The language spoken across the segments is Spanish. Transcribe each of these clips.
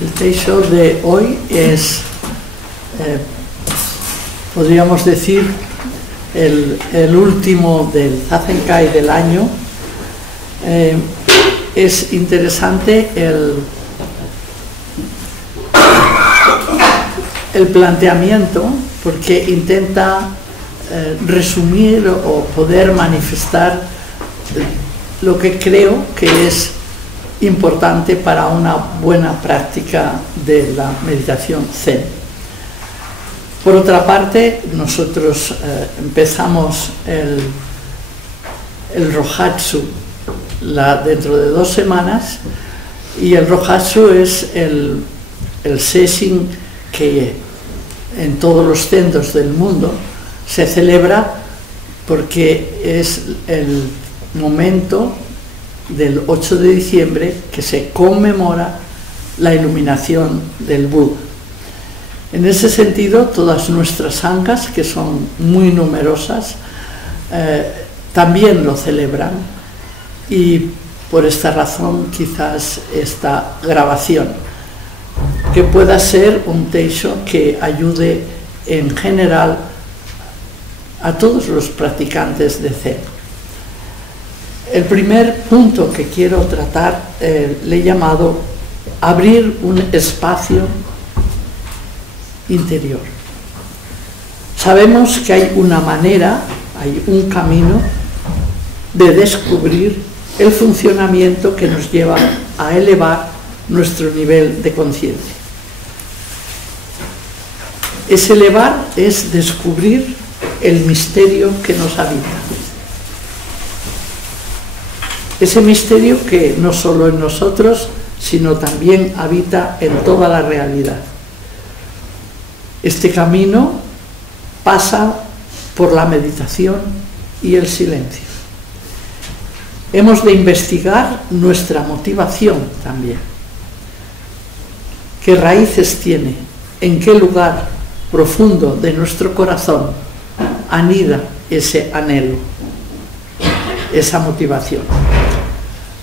El Teisho de hoy es, podríamos decir, el último del Zazen-kai del año. Es interesante el planteamiento, porque intenta resumir o poder manifestar lo que creo que es importante para una buena práctica de la meditación Zen. Por otra parte, nosotros empezamos el Rohatsu dentro de 2 semanas, y el Rohatsu es el sesshin que en todos los centros del mundo se celebra, porque es el momento del 8 de diciembre que se conmemora la iluminación del Buda. En ese sentido, todas nuestras sanghas, que son muy numerosas, también lo celebran, y por esta razón quizás esta grabación, que pueda ser un teisho que ayude en general a todos los practicantes de Zen. El primer punto que quiero tratar le he llamado abrir un espacio interior. Sabemos que hay una manera, hay un camino de descubrir el funcionamiento que nos lleva a elevar nuestro nivel de conciencia. Ese elevar es descubrir el misterio que nos habita. Ese misterio que no solo en nosotros, sino también habita en toda la realidad. Este camino pasa por la meditación y el silencio. Hemos de investigar nuestra motivación también. ¿Qué raíces tiene? ¿En qué lugar profundo de nuestro corazón anida ese anhelo, esa motivación?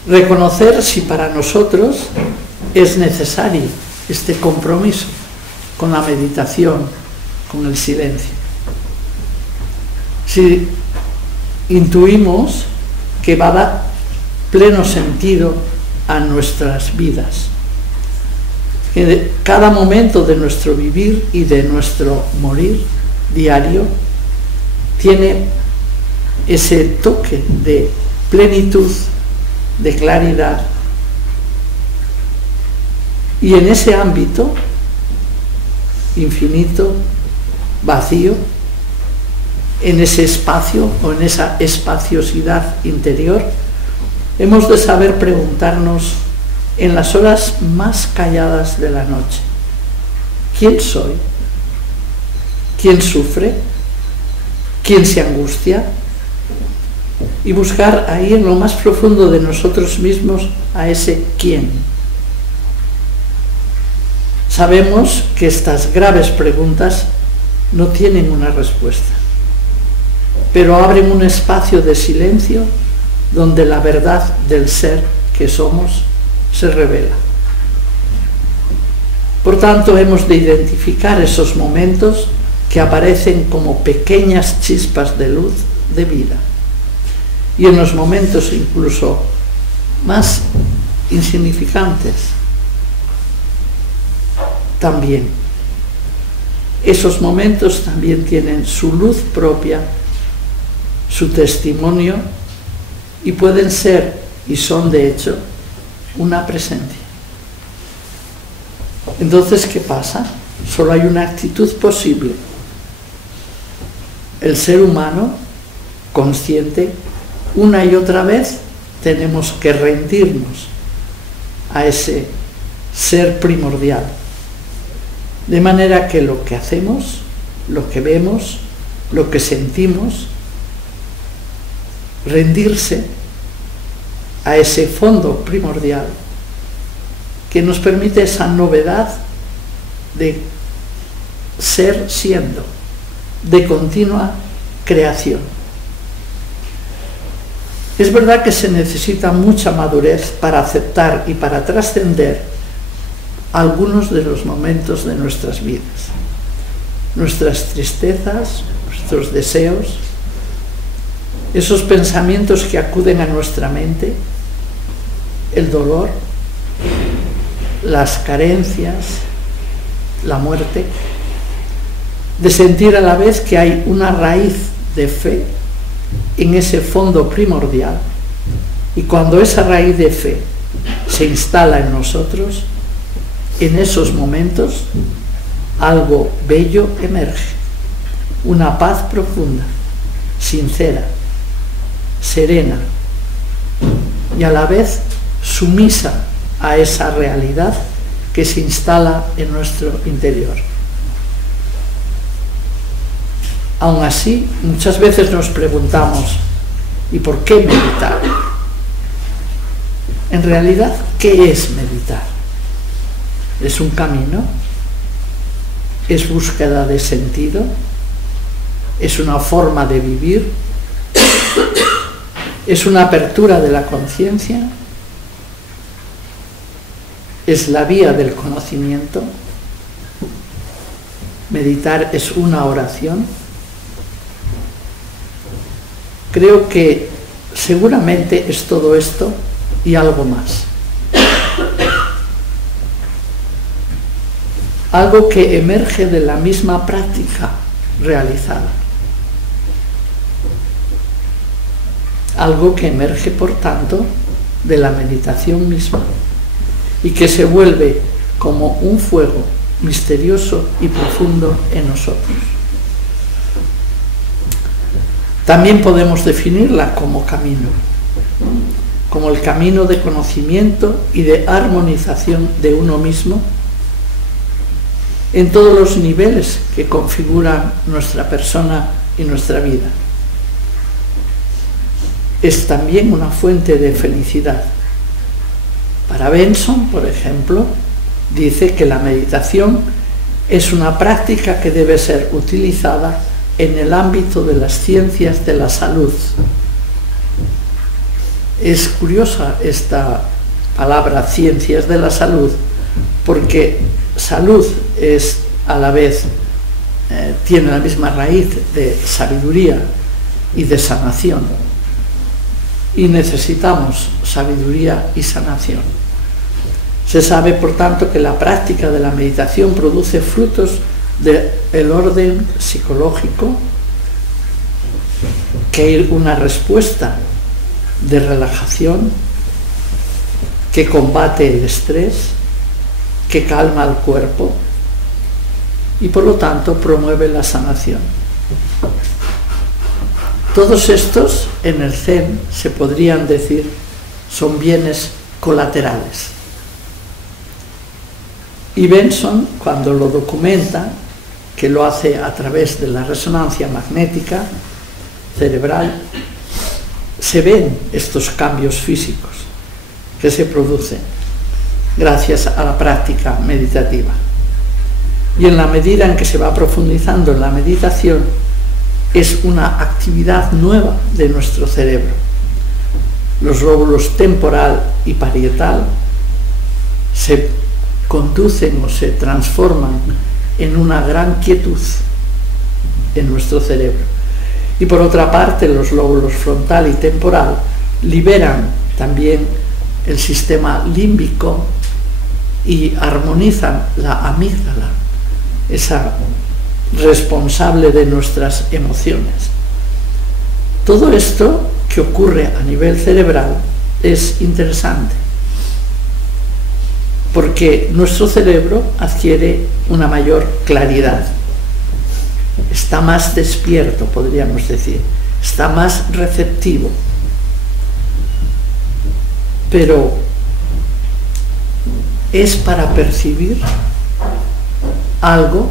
Reconocer si para nosotros es necesario este compromiso con la meditación, con el silencio. Si intuimos que va a dar pleno sentido a nuestras vidas, que cada momento de nuestro vivir y de nuestro morir diario tiene ese toque de plenitud, de claridad, y en ese ámbito infinito, vacío, en ese espacio o en esa espaciosidad interior, hemos de saber preguntarnos en las horas más calladas de la noche: ¿quién soy? ¿Quién sufre? ¿Quién se angustia? Y buscar ahí en lo más profundo de nosotros mismos a ese quién. Sabemos que estas graves preguntas no tienen una respuesta, pero abren un espacio de silencio donde la verdad del ser que somos se revela. Por tanto, hemos de identificar esos momentos que aparecen como pequeñas chispas de luz de vida, y en los momentos incluso más insignificantes también. Esos momentos también tienen su luz propia, su testimonio, y pueden ser, y son de hecho, una presencia. Entonces, ¿qué pasa? Solo hay una actitud posible. El ser humano consciente, una y otra vez tenemos que rendirnos a ese ser primordial, de manera que lo que hacemos, lo que vemos, lo que sentimos, rendirse a ese fondo primordial que nos permite esa novedad de ser siendo, de continua creación. Es verdad que se necesita mucha madurez para aceptar y para trascender algunos de los momentos de nuestras vidas, nuestras tristezas, nuestros deseos, esos pensamientos que acuden a nuestra mente, el dolor, las carencias, la muerte, de sentir a la vez que hay una raíz de fe en ese fondo primordial, y cuando esa raíz de fe se instala en nosotros, en esos momentos algo bello emerge, una paz profunda, sincera, serena y a la vez sumisa a esa realidad que se instala en nuestro interior. Aún así, muchas veces nos preguntamos, ¿y por qué meditar? En realidad, ¿qué es meditar? ¿Es un camino? ¿Es búsqueda de sentido? ¿Es una forma de vivir? ¿Es una apertura de la conciencia? ¿Es la vía del conocimiento? ¿Meditar es una oración? Creo que seguramente es todo esto y algo más. Algo que emerge de la misma práctica realizada. Algo que emerge, por tanto, de la meditación misma y que se vuelve como un fuego misterioso y profundo en nosotros. También podemos definirla como camino, como el camino de conocimiento y de armonización de uno mismo en todos los niveles que configuran nuestra persona y nuestra vida. Es también una fuente de felicidad. Para Benson, por ejemplo, dice que la meditación es una práctica que debe ser utilizada en el ámbito de las ciencias de la salud. Es curiosa esta palabra, ciencias de la salud, porque salud es a la vez, tiene la misma raíz de sabiduría y de sanación. Y necesitamos sabiduría y sanación. Se sabe, por tanto, que la práctica de la meditación produce frutos del orden psicológico, que hay una respuesta de relajación, que combate el estrés, que calma el cuerpo y por lo tanto promueve la sanación. Todos estos en el Zen se podrían decir son bienes colaterales. Y Benson, cuando lo documenta, que lo hace a través de la resonancia magnética cerebral, se ven estos cambios físicos que se producen gracias a la práctica meditativa. Y en la medida en que se va profundizando en la meditación, es una actividad nueva de nuestro cerebro. Los lóbulos temporal y parietal se conducen o se transforman en una gran quietud en nuestro cerebro. Y por otra parte, los lóbulos frontal y temporal liberan también el sistema límbico y armonizan la amígdala, esa responsable de nuestras emociones. Todo esto que ocurre a nivel cerebral es interesante, porque nuestro cerebro adquiere una mayor claridad, está más despierto, podríamos decir, está más receptivo, pero es para percibir algo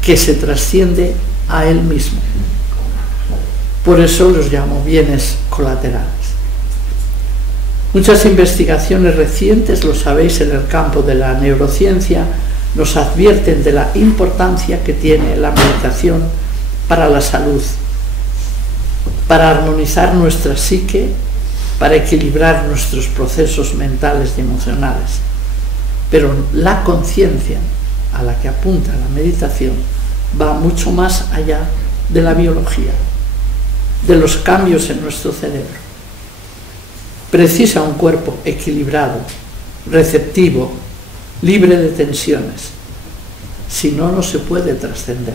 que se trasciende a él mismo. Por eso los llamo bienes colaterales. Muchas investigaciones recientes, lo sabéis, en el campo de la neurociencia, nos advierten de la importancia que tiene la meditación para la salud, para armonizar nuestra psique, para equilibrar nuestros procesos mentales y emocionales. Pero la conciencia a la que apunta la meditación va mucho más allá de la biología, de los cambios en nuestro cerebro. Precisa un cuerpo equilibrado, receptivo, libre de tensiones. Si no, no se puede trascender.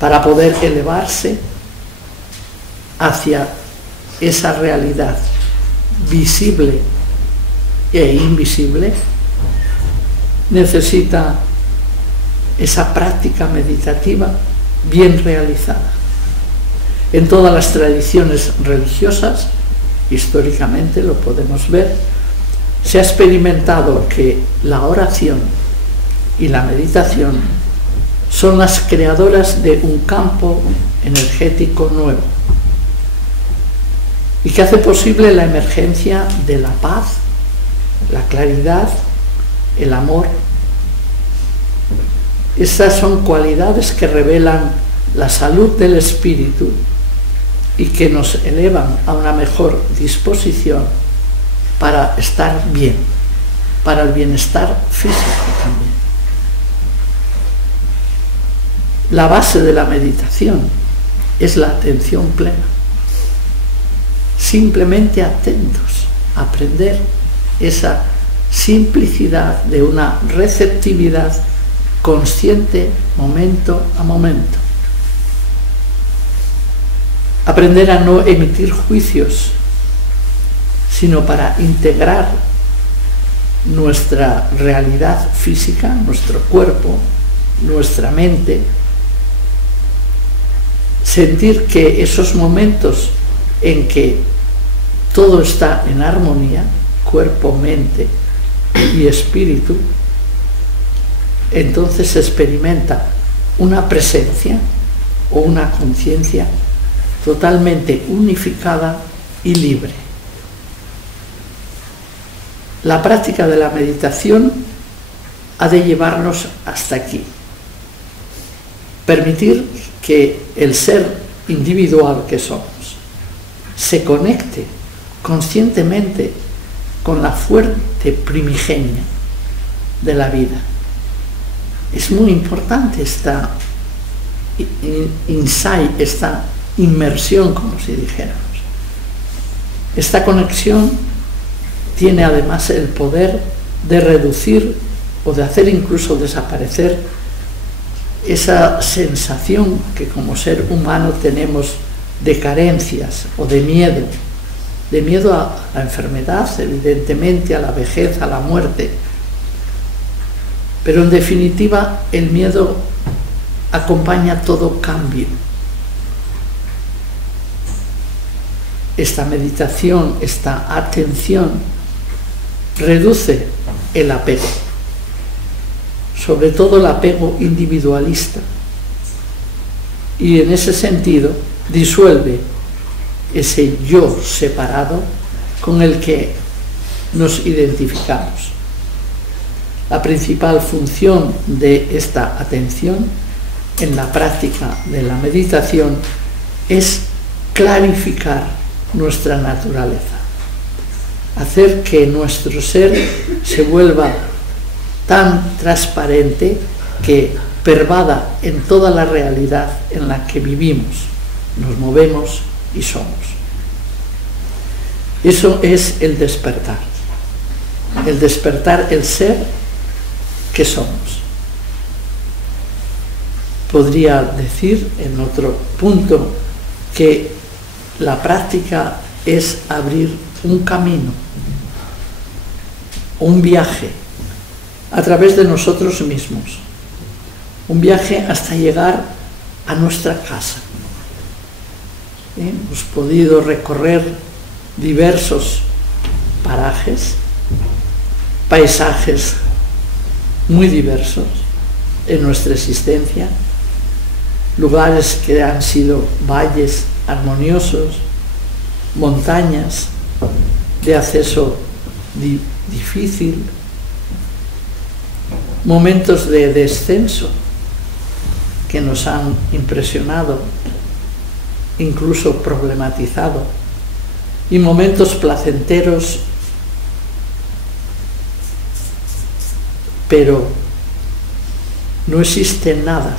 Para poder elevarse hacia esa realidad visible e invisible, necesita esa práctica meditativa bien realizada. En todas las tradiciones religiosas, históricamente lo podemos ver, se ha experimentado que la oración y la meditación son las creadoras de un campo energético nuevo y que hace posible la emergencia de la paz, la claridad, el amor. Estas son cualidades que revelan la salud del espíritu y que nos elevan a una mejor disposición para estar bien, para el bienestar físico también. La base de la meditación es la atención plena. Simplemente atentos, aprender esa simplicidad de una receptividad consciente momento a momento. Aprender a no emitir juicios, sino para integrar nuestra realidad física, nuestro cuerpo, nuestra mente, sentir que esos momentos en que todo está en armonía, cuerpo, mente y espíritu, entonces se experimenta una presencia o una conciencia totalmente unificada y libre. La práctica de la meditación ha de llevarnos hasta aquí. Permitir que el ser individual que somos se conecte conscientemente con la fuente primigenia de la vida. Es muy importante esta insight, esta inmersión, como si dijéramos. Esta conexión tiene además el poder de reducir o de hacer incluso desaparecer esa sensación que como ser humano tenemos de carencias o de miedo a la enfermedad, evidentemente, a la vejez, a la muerte. Pero en definitiva, el miedo acompaña todo cambio. Esta meditación, esta atención, reduce el apego, sobre todo el apego individualista, y en ese sentido disuelve ese yo separado con el que nos identificamos. La principal función de esta atención en la práctica de la meditación es clarificar nuestra naturaleza, hacer que nuestro ser se vuelva tan transparente que pervada en toda la realidad en la que vivimos, nos movemos y somos. Eso es el despertar el ser que somos. Podría decir en otro punto que la práctica es abrir un camino, un viaje a través de nosotros mismos, un viaje hasta llegar a nuestra casa. Hemos podido recorrer diversos parajes, paisajes muy diversos en nuestra existencia, lugares que han sido valles armoniosos, montañas de acceso difícil, momentos de descenso que nos han impresionado, incluso problematizado, y momentos placenteros pero no existe nada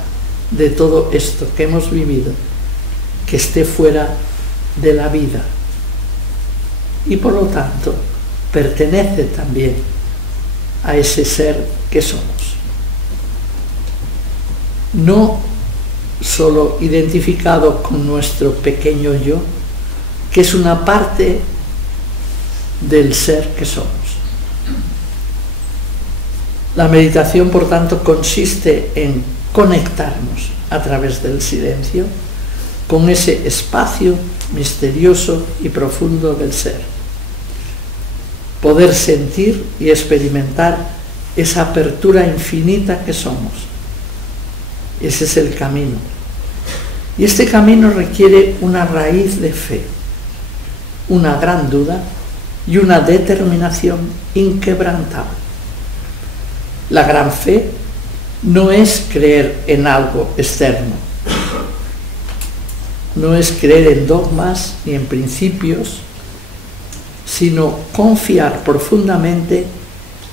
de todo esto que hemos vivido que esté fuera de la vida y por lo tanto pertenece también a ese ser que somos. No solo identificado con nuestro pequeño yo, que es una parte del ser que somos. La meditación, por tanto, consiste en conectarnos a través del silencio con ese espacio misterioso y profundo del ser. Poder sentir y experimentar esa apertura infinita que somos. Ese es el camino. Y este camino requiere una raíz de fe, una gran duda y una determinación inquebrantable. La gran fe no es creer en algo externo, no es creer en dogmas ni en principios, sino confiar profundamente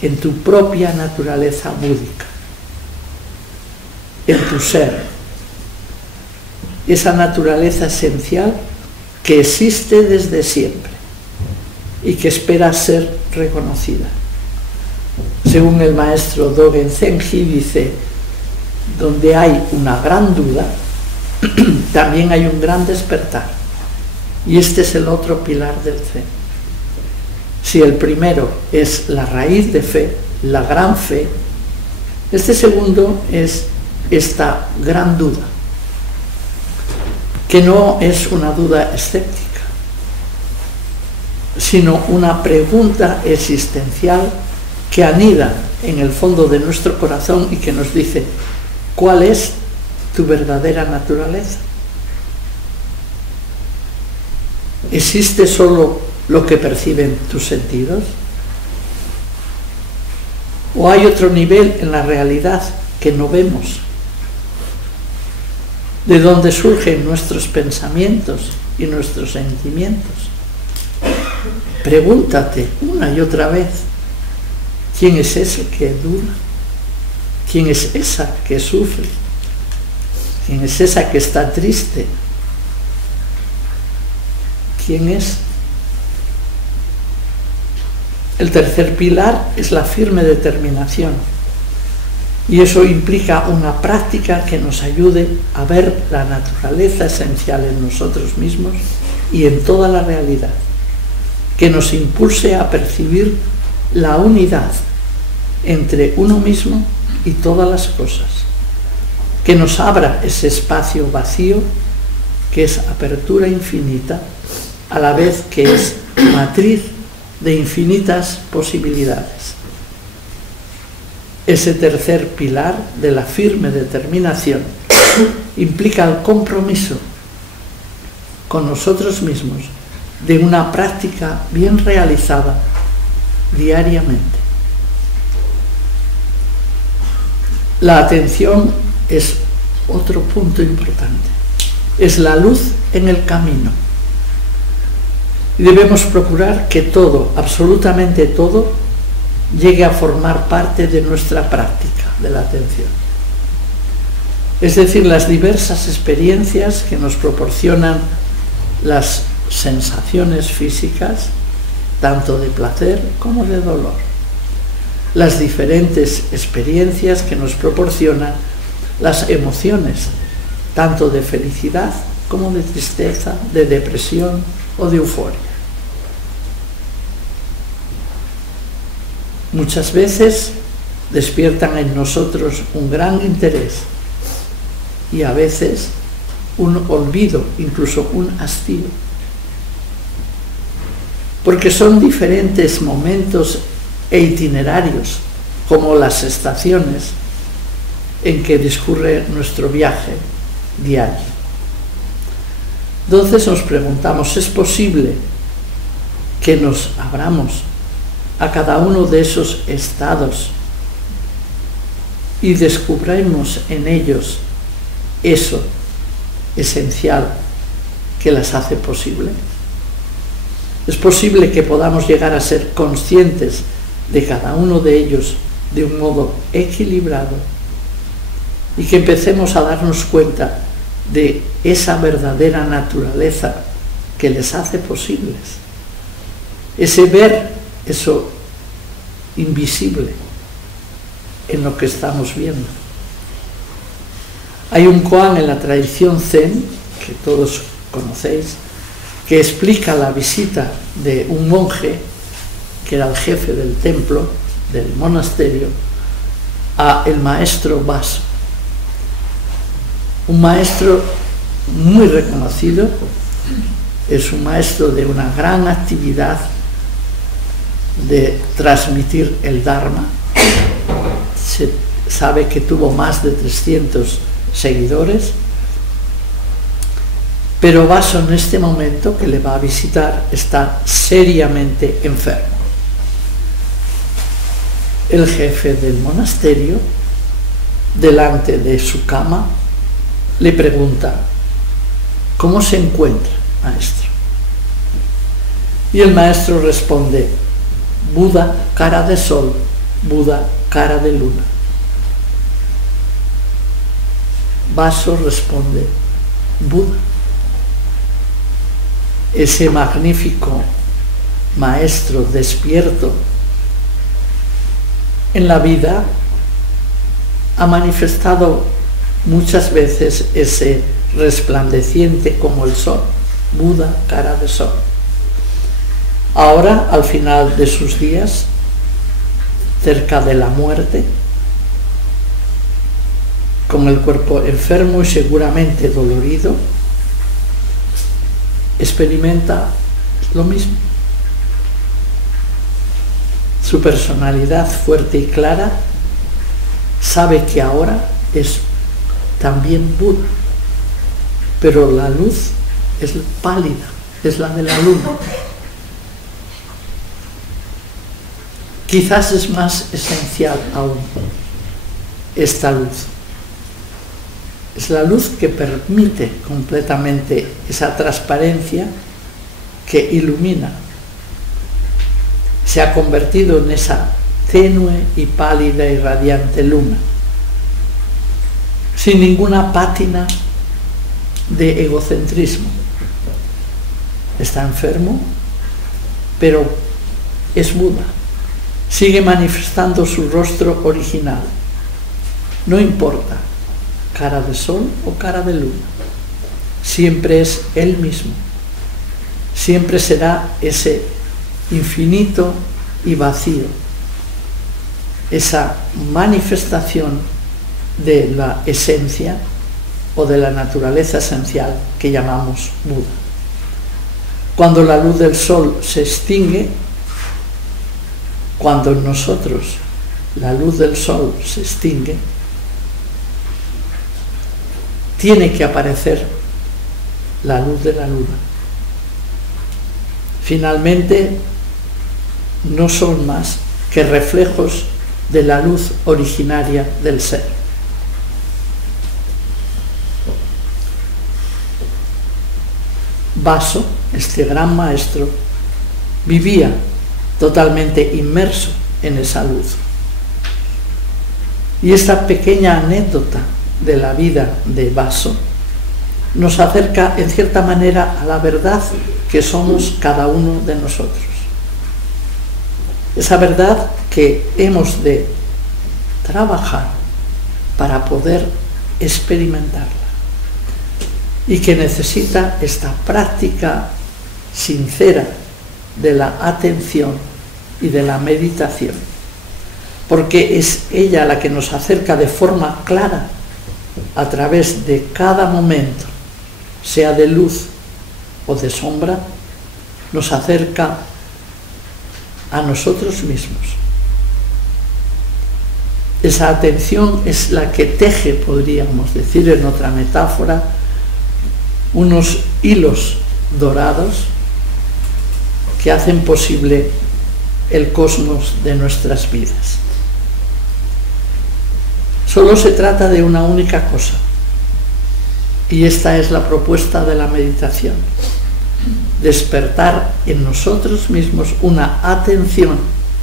en tu propia naturaleza búdica, en tu ser, esa naturaleza esencial que existe desde siempre y que espera ser reconocida. Según el maestro Dogen Zenji dice, donde hay una gran duda, también hay un gran despertar. Y este es el otro pilar del Zen. Si el primero es la raíz de fe, la gran fe, este segundo es esta gran duda, que no es una duda escéptica, sino una pregunta existencial que anida en el fondo de nuestro corazón y que nos dice, ¿cuál es tu verdadera naturaleza? ¿Existe solo lo que perciben tus sentidos? ¿O hay otro nivel en la realidad que no vemos? ¿De dónde surgen nuestros pensamientos y nuestros sentimientos? Pregúntate una y otra vez, ¿quién es ese que duda? ¿Quién es esa que sufre? ¿Quién es esa que está triste? ¿Quién es? El tercer pilar es la firme determinación. Y eso implica una práctica que nos ayude a ver la naturaleza esencial en nosotros mismos y en toda la realidad, que nos impulse a percibir la unidad entre uno mismo y todas las cosas, que nos abra ese espacio vacío que es apertura infinita, a la vez que es matriz de infinitas posibilidades. Ese tercer pilar de la firme determinación implica el compromiso con nosotros mismos de una práctica bien realizada diariamente. La atención es otro punto importante. Es la luz en el camino. Y debemos procurar que todo, absolutamente todo, llegue a formar parte de nuestra práctica de la atención. Es decir, las diversas experiencias que nos proporcionan las sensaciones físicas, tanto de placer como de dolor. Las diferentes experiencias que nos proporcionan las emociones, tanto de felicidad como de tristeza, de depresión o de euforia. Muchas veces despiertan en nosotros un gran interés y a veces un olvido, incluso un hastío, porque son diferentes momentos e itinerarios, como las estaciones en que discurre nuestro viaje diario. Entonces nos preguntamos, ¿es posible que nos abramos a cada uno de esos estados y descubramos en ellos eso esencial que las hace posible? ¿Es posible que podamos llegar a ser conscientes de cada uno de ellos de un modo equilibrado y que empecemos a darnos cuenta de esa verdadera naturaleza que les hace posibles. Ese ver eso invisible en lo que estamos viendo. Hay un koan en la tradición zen, que todos conocéis, que explica la visita de un monje, que era el jefe del templo, del monasterio, a el maestro Baso. Un maestro muy reconocido, es un maestro de una gran actividad de transmitir el Dharma. Se sabe que tuvo más de 300 seguidores, pero Baso en este momento que le va a visitar está seriamente enfermo. El jefe del monasterio, delante de su cama, le pregunta: ¿cómo se encuentra, maestro? Y el maestro responde: Buda, cara de sol, Buda, cara de luna. Baso responde: Buda. Ese magnífico maestro despierto en la vida ha manifestado muchas veces ese resplandeciente como el sol, Buda, cara de sol. Ahora, al final de sus días, cerca de la muerte, con el cuerpo enfermo y seguramente dolorido, experimenta lo mismo. Su personalidad fuerte y clara sabe que ahora es también Buda, pero la luz es pálida, es la de la luna. Quizás es más esencial aún esta luz. Es la luz que permite completamente esa transparencia que ilumina. Se ha convertido en esa tenue y pálida y radiante luna, sin ninguna pátina de egocentrismo. Está enfermo, pero es Buda. Sigue manifestando su rostro original. No importa, cara de sol o cara de luna. Siempre es él mismo. Siempre será ese infinito y vacío. Esa manifestación de la esencia o de la naturaleza esencial que llamamos Buda. Cuando la luz del sol se extingue, cuando en nosotros la luz del sol se extingue, tiene que aparecer la luz de la luna. Finalmente, no son más que reflejos de la luz originaria del ser. Baso, este gran maestro, vivía totalmente inmerso en esa luz. Y esta pequeña anécdota de la vida de Baso nos acerca en cierta manera a la verdad que somos cada uno de nosotros. Esa verdad que hemos de trabajar para poder experimentarla y que necesita esta práctica sincera de la atención y de la meditación, porque es ella la que nos acerca de forma clara a través de cada momento, sea de luz o de sombra, nos acerca a nosotros mismos. Esa atención es la que teje, podríamos decir en otra metáfora, unos hilos dorados que hacen posible el cosmos de nuestras vidas. Solo se trata de una única cosa, y esta es la propuesta de la meditación: despertar en nosotros mismos una atención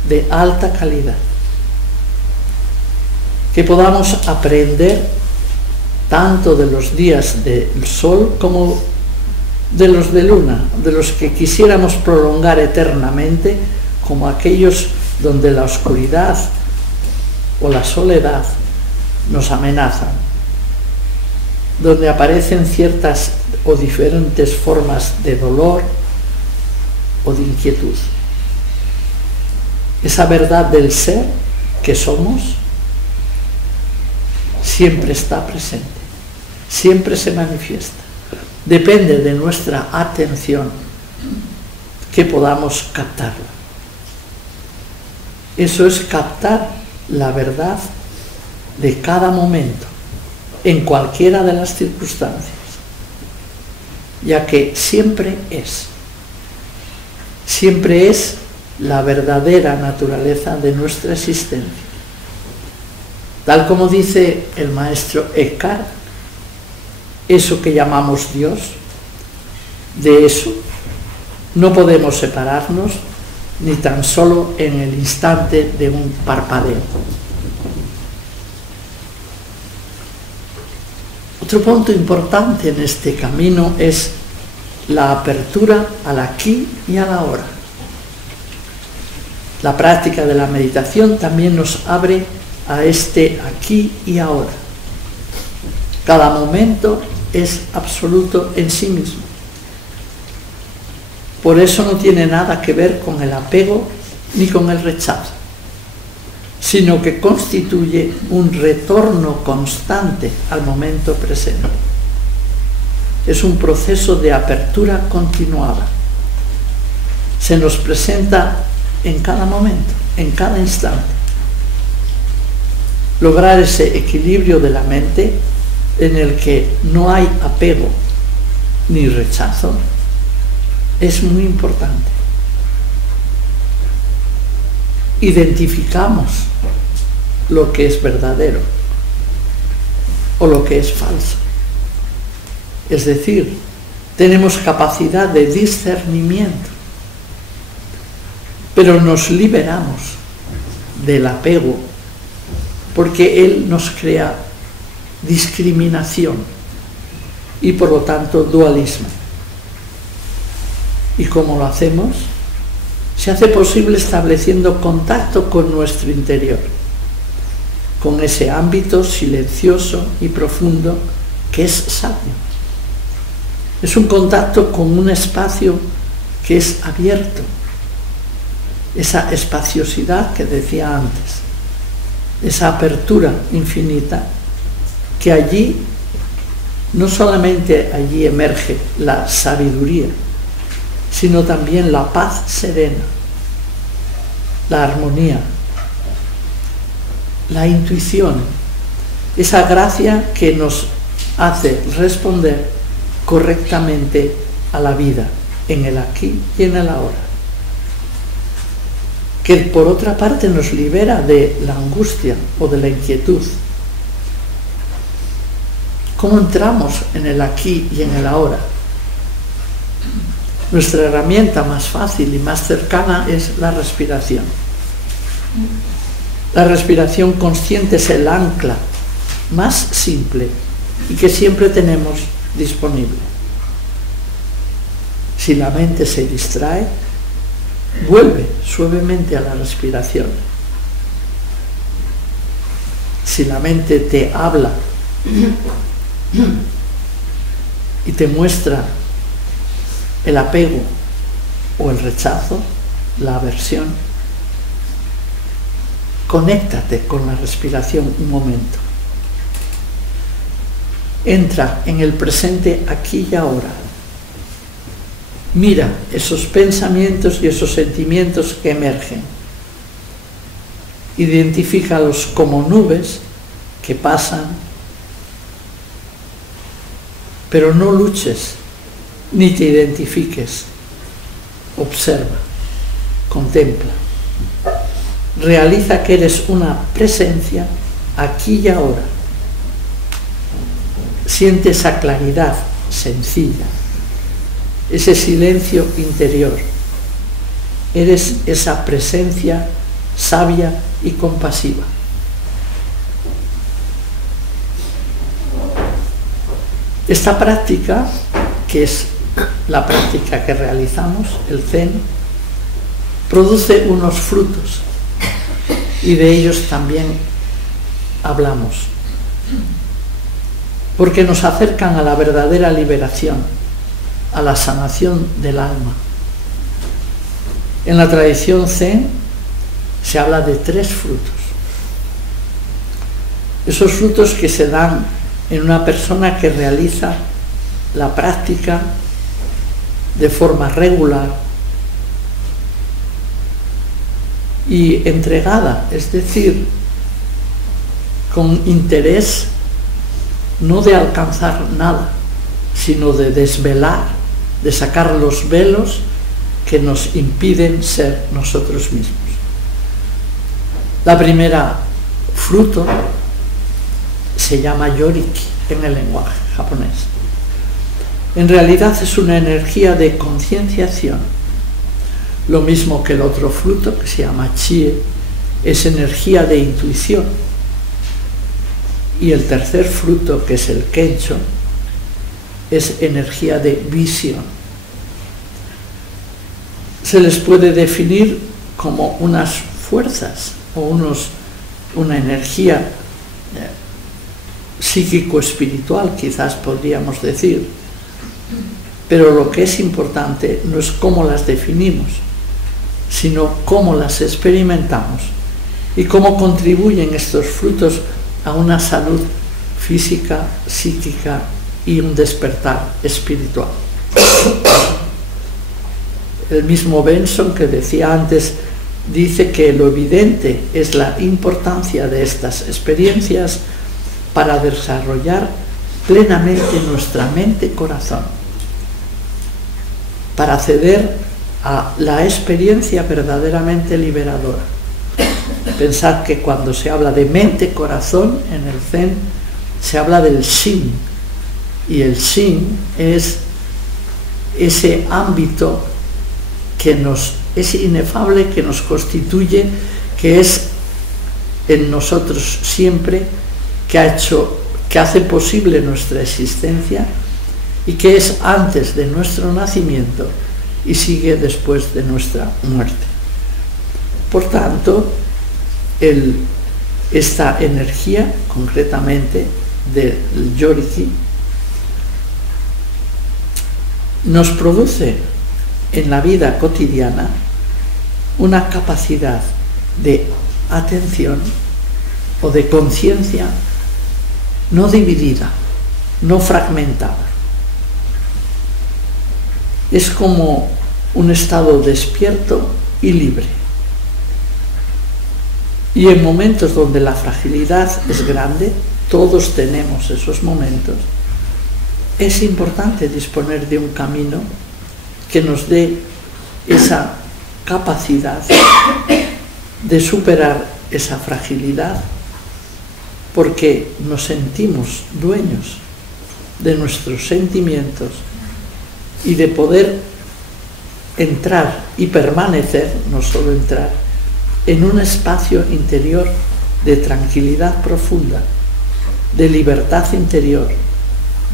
de alta calidad, que podamos aprender tanto de los días del sol como de los de luna, de los que quisiéramos prolongar eternamente, como aquellos donde la oscuridad o la soledad nos amenazan, donde aparecen ciertas o diferentes formas de dolor o de inquietud. Esa verdad del ser que somos siempre está presente, siempre se manifiesta. Depende de nuestra atención que podamos captarla. Eso es captar la verdad de cada momento, en cualquiera de las circunstancias, ya que siempre es la verdadera naturaleza de nuestra existencia. Tal como dice el maestro Eckhart, eso que llamamos Dios, de eso no podemos separarnos ni tan solo en el instante de un parpadeo. Otro punto importante en este camino es la apertura al aquí y a la ahora. La práctica de la meditación también nos abre a este aquí y ahora. Cada momento es absoluto en sí mismo. Por eso no tiene nada que ver con el apego ni con el rechazo, sino que constituye un retorno constante al momento presente. Es un proceso de apertura continuada. Se nos presenta en cada momento, en cada instante. Lograr ese equilibrio de la mente en el que no hay apego ni rechazo es muy importante. Identificamos lo que es verdadero o lo que es falso. Es decir, tenemos capacidad de discernimiento, pero nos liberamos del apego porque él nos crea discriminación y por lo tanto dualismo. ¿Y cómo lo hacemos? Se hace posible estableciendo contacto con nuestro interior, con ese ámbito silencioso y profundo que es sabio. Es un contacto con un espacio que es abierto, esa espaciosidad que decía antes, esa apertura infinita, que allí, no solamente allí emerge la sabiduría, sino también la paz serena, la armonía, la intuición, esa gracia que nos hace responder correctamente a la vida, en el aquí y en el ahora, que por otra parte nos libera de la angustia o de la inquietud. ¿Cómo entramos en el aquí y en el ahora? Nuestra herramienta más fácil y más cercana es la respiración. La respiración consciente es el ancla más simple y que siempre tenemos disponible. Si la mente se distrae, vuelve suavemente a la respiración. Si la mente te habla y te muestra el apego o el rechazo, la aversión, conéctate con la respiración un momento. Entra en el presente aquí y ahora. Mira esos pensamientos y esos sentimientos que emergen. Identifícalos como nubes que pasan, pero no luches ni te identifiques. Observa, contempla. Realiza que eres una presencia aquí y ahora. Siente esa claridad sencilla, ese silencio interior. Eres esa presencia sabia y compasiva. Esta práctica, que es la práctica que realizamos, el Zen, produce unos frutos y de ellos también hablamos, porque nos acercan a la verdadera liberación, a la sanación del alma. En la tradición Zen se habla de 3 frutos. Esos frutos que se dan en una persona que realiza la práctica de forma regular y entregada, es decir, con interés no de alcanzar nada, sino de desvelar, de sacar los velos que nos impiden ser nosotros mismos. La primera fruto se llama yoriki en el lenguaje japonés. En realidad es una energía de concienciación, lo mismo que el otro fruto, que se llama chie, es energía de intuición. Y el tercer fruto, que es el kencho, es energía de visión. Se les puede definir como unas fuerzas o una energía psíquico-espiritual, quizás podríamos decir, pero lo que es importante no es cómo las definimos, sino cómo las experimentamos y cómo contribuyen estos frutos a una salud física, psíquica y un despertar espiritual. El mismo Benson, que decía antes, dice que lo evidente es la importancia de estas experiencias para desarrollar plenamente nuestra mente-corazón, para acceder a la experiencia verdaderamente liberadora. Pensad que cuando se habla de mente-corazón en el Zen, se habla del Shin, y el Shin es ese ámbito que es inefable, que nos constituye, que es en nosotros siempre, que hace posible nuestra existencia y que es antes de nuestro nacimiento y sigue después de nuestra muerte. Por tanto, esta energía, concretamente del yoriki, nos produce en la vida cotidiana una capacidad de atención o de conciencia no dividida, no fragmentada. Es como un estado despierto y libre. Y en momentos donde la fragilidad es grande, todos tenemos esos momentos, es importante disponer de un camino que nos dé esa capacidad de superar esa fragilidad, porque nos sentimos dueños de nuestros sentimientos y de poder entrar y permanecer, no solo entrar, en un espacio interior de tranquilidad profunda, de libertad interior,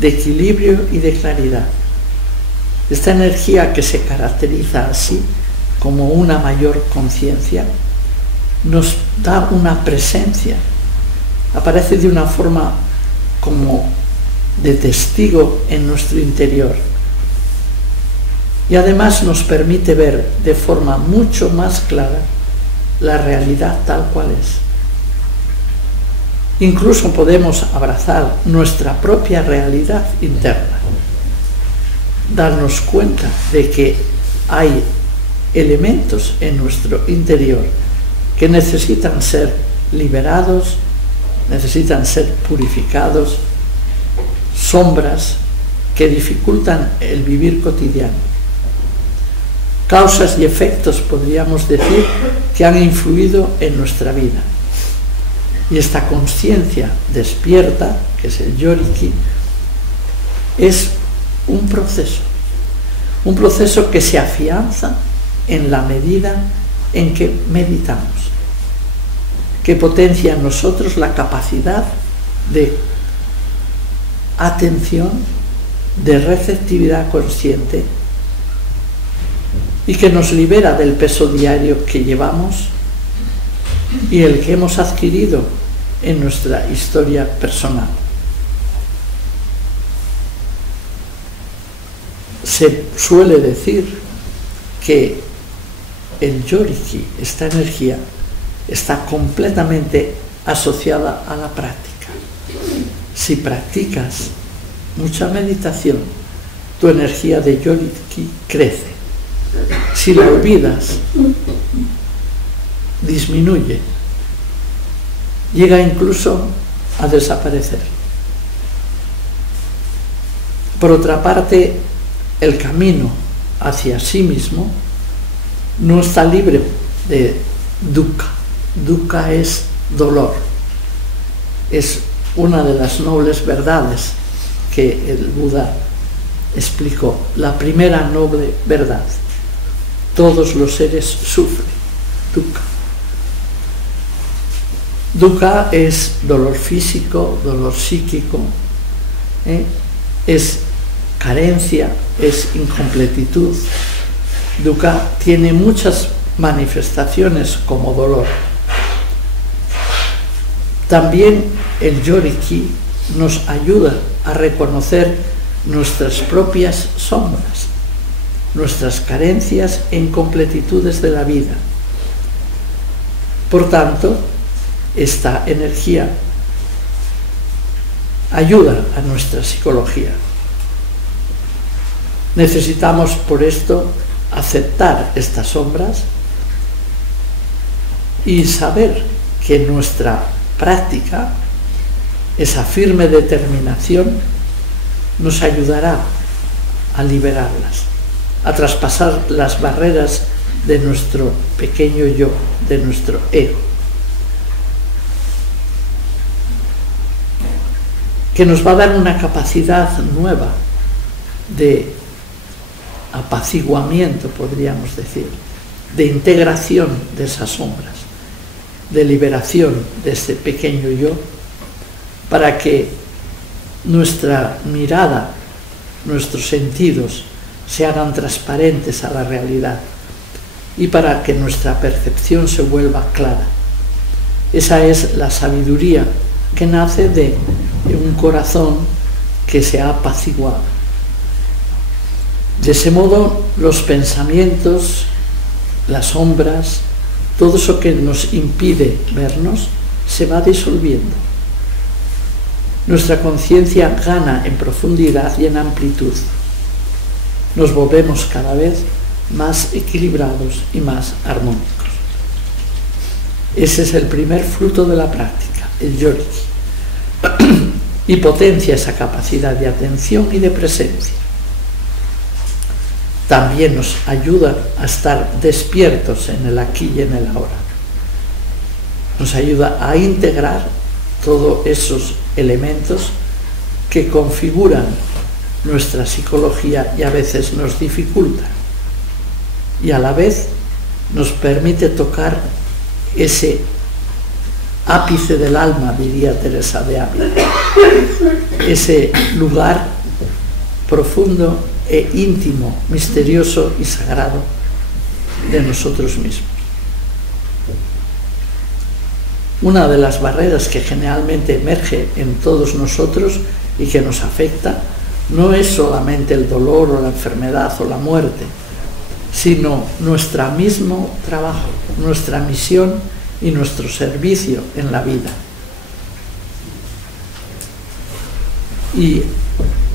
de equilibrio y de claridad. Esta energía, que se caracteriza así como una mayor conciencia, nos da una presencia, aparece de una forma como de testigo en nuestro interior, y además nos permite ver de forma mucho más clara la realidad tal cual es. Incluso podemos abrazar nuestra propia realidad interna, darnos cuenta de que hay elementos en nuestro interior que necesitan ser liberados, necesitan ser purificados, sombras que dificultan el vivir cotidiano. Causas y efectos, podríamos decir, que han influido en nuestra vida. Y esta conciencia despierta, que es el yoriki, es un proceso que se afianza en la medida en que meditamos, que potencia en nosotros la capacidad de atención de receptividad consciente y que nos libera del peso diario que llevamos y el que hemos adquirido en nuestra historia personal. Se suele decir que el Yoriki, esta energía, está completamente asociada a la práctica. Si practicas mucha meditación, tu energía de Yoriki crece. Si la olvidas, disminuye, llega incluso a desaparecer. Por otra parte, el camino hacia sí mismo no está libre de dukkha. Dukkha es dolor. Es una de las nobles verdades que el Buda explicó, la primera noble verdad. Todos los seres sufren dukkha. Dukkha es dolor físico, dolor psíquico, es carencia, es incompletitud. Dukkha tiene muchas manifestaciones como dolor. También el Yoriki nos ayuda a reconocer nuestras propias sombras, nuestras carencias e incompletitudes de la vida. Por tanto, esta energía ayuda a nuestra psicología. Necesitamos por esto aceptar estas sombras y saber que nuestra práctica, esa firme determinación, nos ayudará a liberarlas, a traspasar las barreras de nuestro pequeño yo, de nuestro ego, que nos va a dar una capacidad nueva de apaciguamiento, podríamos decir, de integración de esas sombras, de liberación de ese pequeño yo, para que nuestra mirada, nuestros sentidos se hagan transparentes a la realidad y para que nuestra percepción se vuelva clara. Esa es la sabiduría que nace de un corazón que se ha apaciguado. De ese modo, los pensamientos, las sombras, todo eso que nos impide vernos, se va disolviendo. Nuestra conciencia gana en profundidad y en amplitud. Nos volvemos cada vez más equilibrados y más armónicos. Ese es el primer fruto de la práctica, el Yoriki, y potencia esa capacidad de atención y de presencia. También nos ayuda a estar despiertos en el aquí y en el ahora. Nos ayuda a integrar todos esos elementos que configuran nuestra psicología y a veces nos dificultan. Y a la vez nos permite tocar ese ápice del alma, diría Teresa de Ávila, ese lugar profundo e íntimo, misterioso y sagrado de nosotros mismos. Una de las barreras que generalmente emerge en todos nosotros y que nos afecta no es solamente el dolor o la enfermedad o la muerte, sino nuestro mismo trabajo, nuestra misión y nuestro servicio en la vida. Y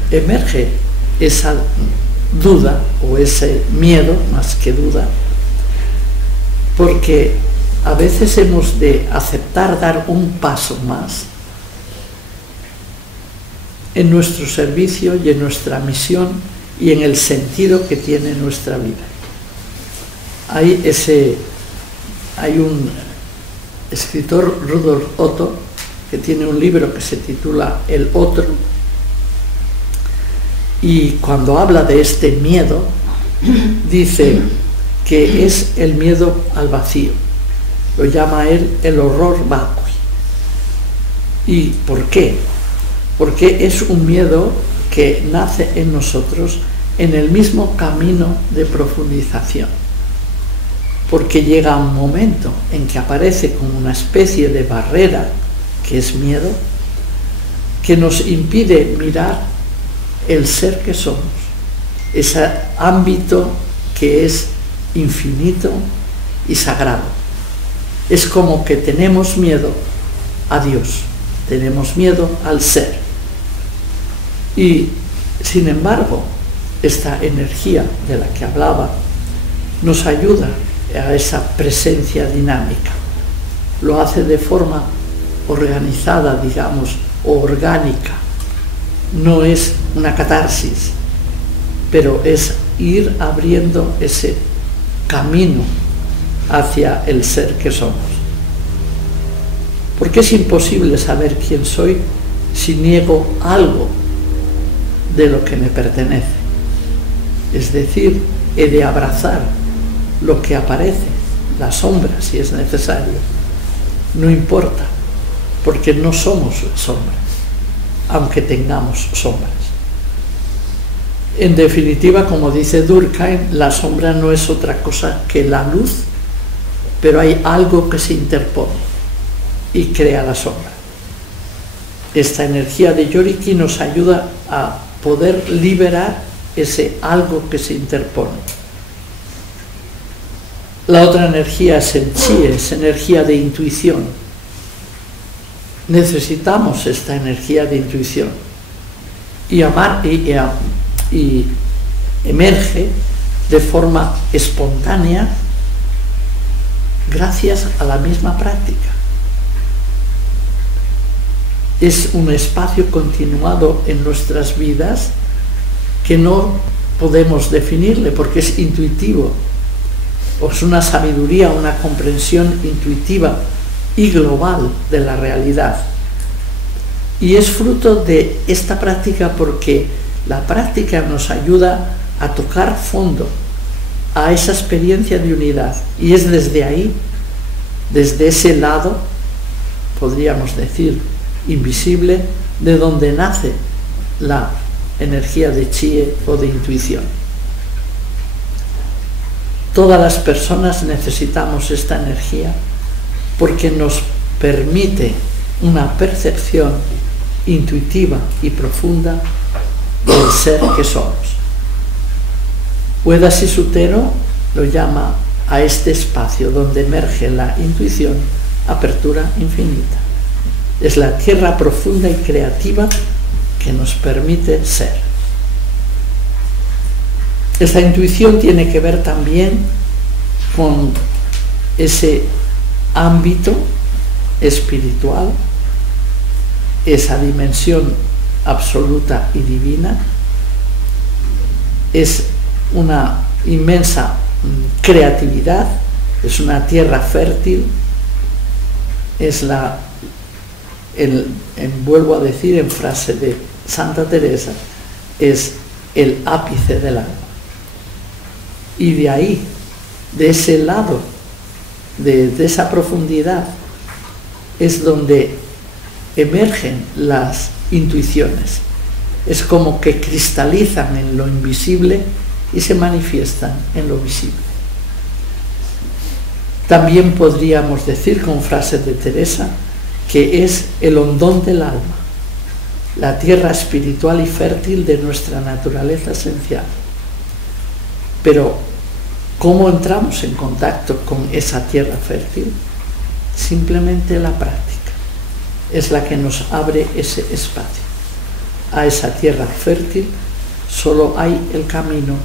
emerge esa duda o ese miedo, más que duda, porque a veces hemos de aceptar dar un paso más en nuestro servicio y en nuestra misión y en el sentido que tiene nuestra vida. Hay un escritor, Rudolf Otto, que tiene un libro que se titula El Otro, y cuando habla de este miedo, dice que es el miedo al vacío. Lo llama él el horror vacui. ¿Y por qué? Porque es un miedo que nace en nosotros en el mismo camino de profundización, porque llega un momento en que aparece como una especie de barrera, que es miedo, que nos impide mirar el ser que somos, ese ámbito que es infinito y sagrado. Es como que tenemos miedo a Dios, tenemos miedo al ser. Y sin embargo, esta energía de la que hablaba nos ayuda a esa presencia dinámica. Lo hace de forma organizada, digamos, o orgánica. No es una catarsis, pero es ir abriendo ese camino hacia el ser que somos. Porque es imposible saber quién soy si niego algo de lo que me pertenece. Es decir, he de abrazar lo que aparece, la sombra si es necesario. No importa, porque no somos sombras, aunque tengamos sombras. En definitiva, como dice Durkheim, la sombra no es otra cosa que la luz, pero hay algo que se interpone y crea la sombra. Esta energía de Yoriki nos ayuda a poder liberar ese algo que se interpone. La otra energía es el chi, es energía de intuición. Necesitamos esta energía de intuición y emerge de forma espontánea gracias a la misma práctica. Es un espacio continuado en nuestras vidas que no podemos definirle porque es intuitivo, o es una sabiduría, una comprensión intuitiva y global de la realidad. Y es fruto de esta práctica porque la práctica nos ayuda a tocar fondo a esa experiencia de unidad, y es desde ahí, desde ese lado, podríamos decir, invisible, de donde nace la energía de chi o de intuición. Todas las personas necesitamos esta energía porque nos permite una percepción intuitiva y profunda del ser que somos. Ueda Sisutero lo llama a este espacio donde emerge la intuición apertura infinita. Es la tierra profunda y creativa que nos permite ser. Esta intuición tiene que ver también con ese ámbito espiritual, esa dimensión absoluta y divina. Es una inmensa creatividad, es una tierra fértil, es vuelvo a decir en frase de Santa Teresa, es el ápice del alma. Y de ahí, de ese lado, de esa profundidad, es donde emergen las intuiciones. Es como que cristalizan en lo invisible y se manifiestan en lo visible. También podríamos decir con frases de Teresa que es el hondón del alma, la tierra espiritual y fértil de nuestra naturaleza esencial. Pero, ¿cómo entramos en contacto con esa tierra fértil? Simplemente la práctica es la que nos abre ese espacio. A esa tierra fértil solo hay el camino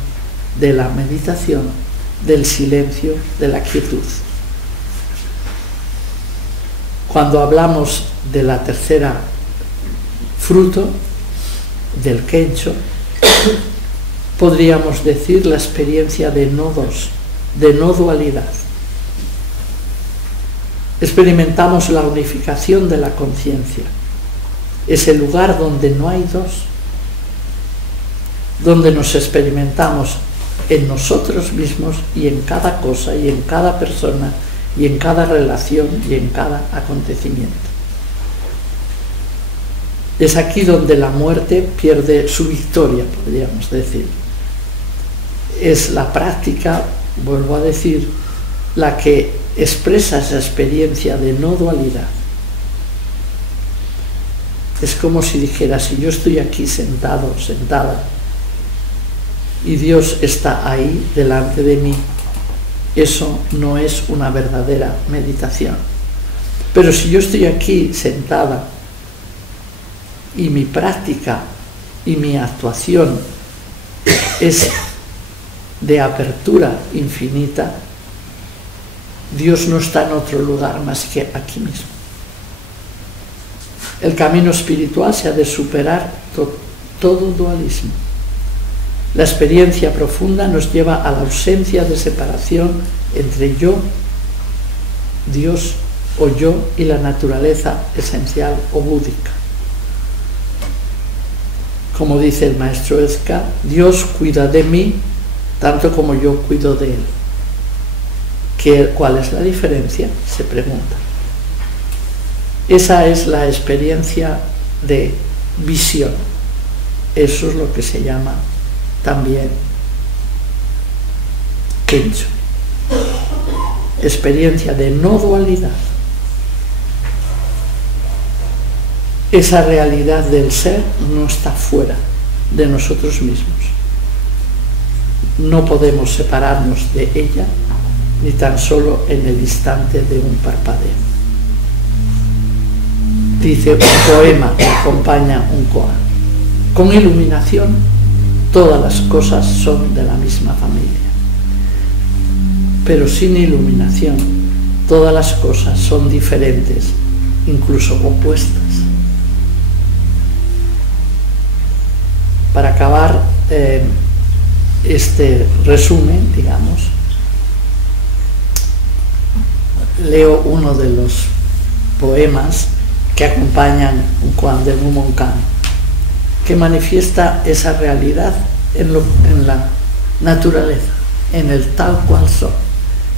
de la meditación, del silencio, de la quietud. Cuando hablamos de la tercera fruto, del Kencho, podríamos decir la experiencia de nodos, de no dualidad. Experimentamos la unificación de la conciencia, ese lugar donde no hay dos, donde nos experimentamos en nosotros mismos y en cada cosa y en cada persona y en cada relación y en cada acontecimiento. Es aquí donde la muerte pierde su victoria, podríamos decir. Es la práctica, vuelvo a decir, la que expresa esa experiencia de no dualidad. Es como si dijera, si yo estoy aquí sentado, sentada, y Dios está ahí delante de mí, eso no es una verdadera meditación. Pero si yo estoy aquí sentada y mi práctica y mi actuación es de apertura infinita, Dios no está en otro lugar más que aquí mismo. El camino espiritual se ha de superar todo dualismo. La experiencia profunda nos lleva a la ausencia de separación entre yo, Dios o yo y la naturaleza esencial o búdica. Como dice el maestro Ezca, Dios cuida de mí tanto como yo cuido de él. ¿Cuál es la diferencia?, se pregunta. Esa es la experiencia de visión. Eso es lo que se llama también Kencho. Experiencia de no dualidad. Esa realidad del ser no está fuera de nosotros mismos. No podemos separarnos de ella ni tan solo en el instante de un parpadeo. Dice un poema que acompaña un koan: con iluminación todas las cosas son de la misma familia, pero sin iluminación todas las cosas son diferentes, incluso opuestas. Para acabar este resumen, digamos, leo uno de los poemas que acompañan un koan de Mumonkan, que manifiesta esa realidad en la naturaleza, en el tal cual son,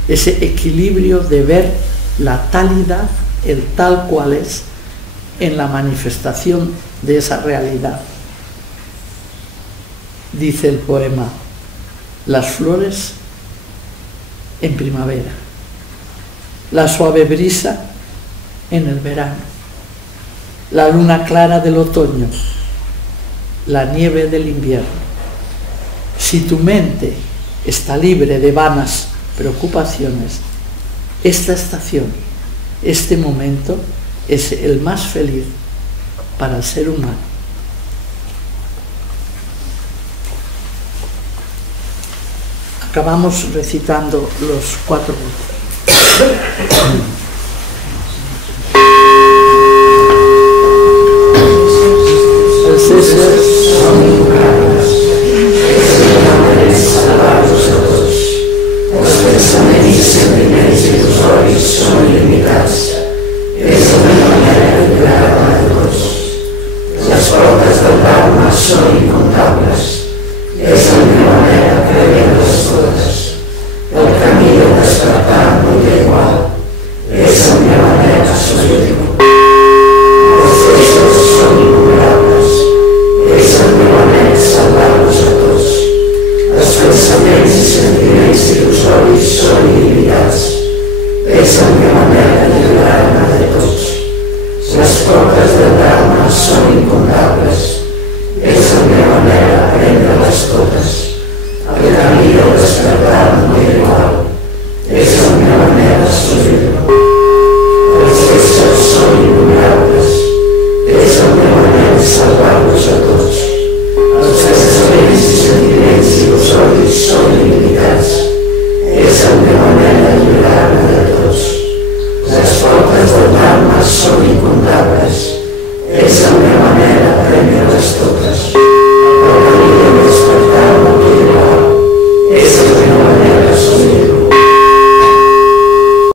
ese equilibrio de ver la talidad, el tal cual es, en la manifestación de esa realidad. Dice el poema: las flores en primavera, la suave brisa en el verano, la luna clara del otoño, la nieve del invierno. Si tu mente está libre de vanas preocupaciones, esta estación, este momento es el más feliz para el ser humano. Acabamos recitando los 4 el César son inmutables, los pensamientos y sentimientos de los olhos son ilimitados. Es una manera de crear de todos. Las portas del Dharma son incontables. Es una manera de crearlas todas. El camino de despertar no es igual. Es una manera solídico. Los hechos son innumerables. Es una manera de salvarlos a todos. Los pensamientos y sentimientos ilusorios son ilimitados. Es una manera de liberarme de todos. Las portas del Dharma son incontables. Es una manera de aprenderlas todas. El camino de despertar no es igual. Es una manera solídica.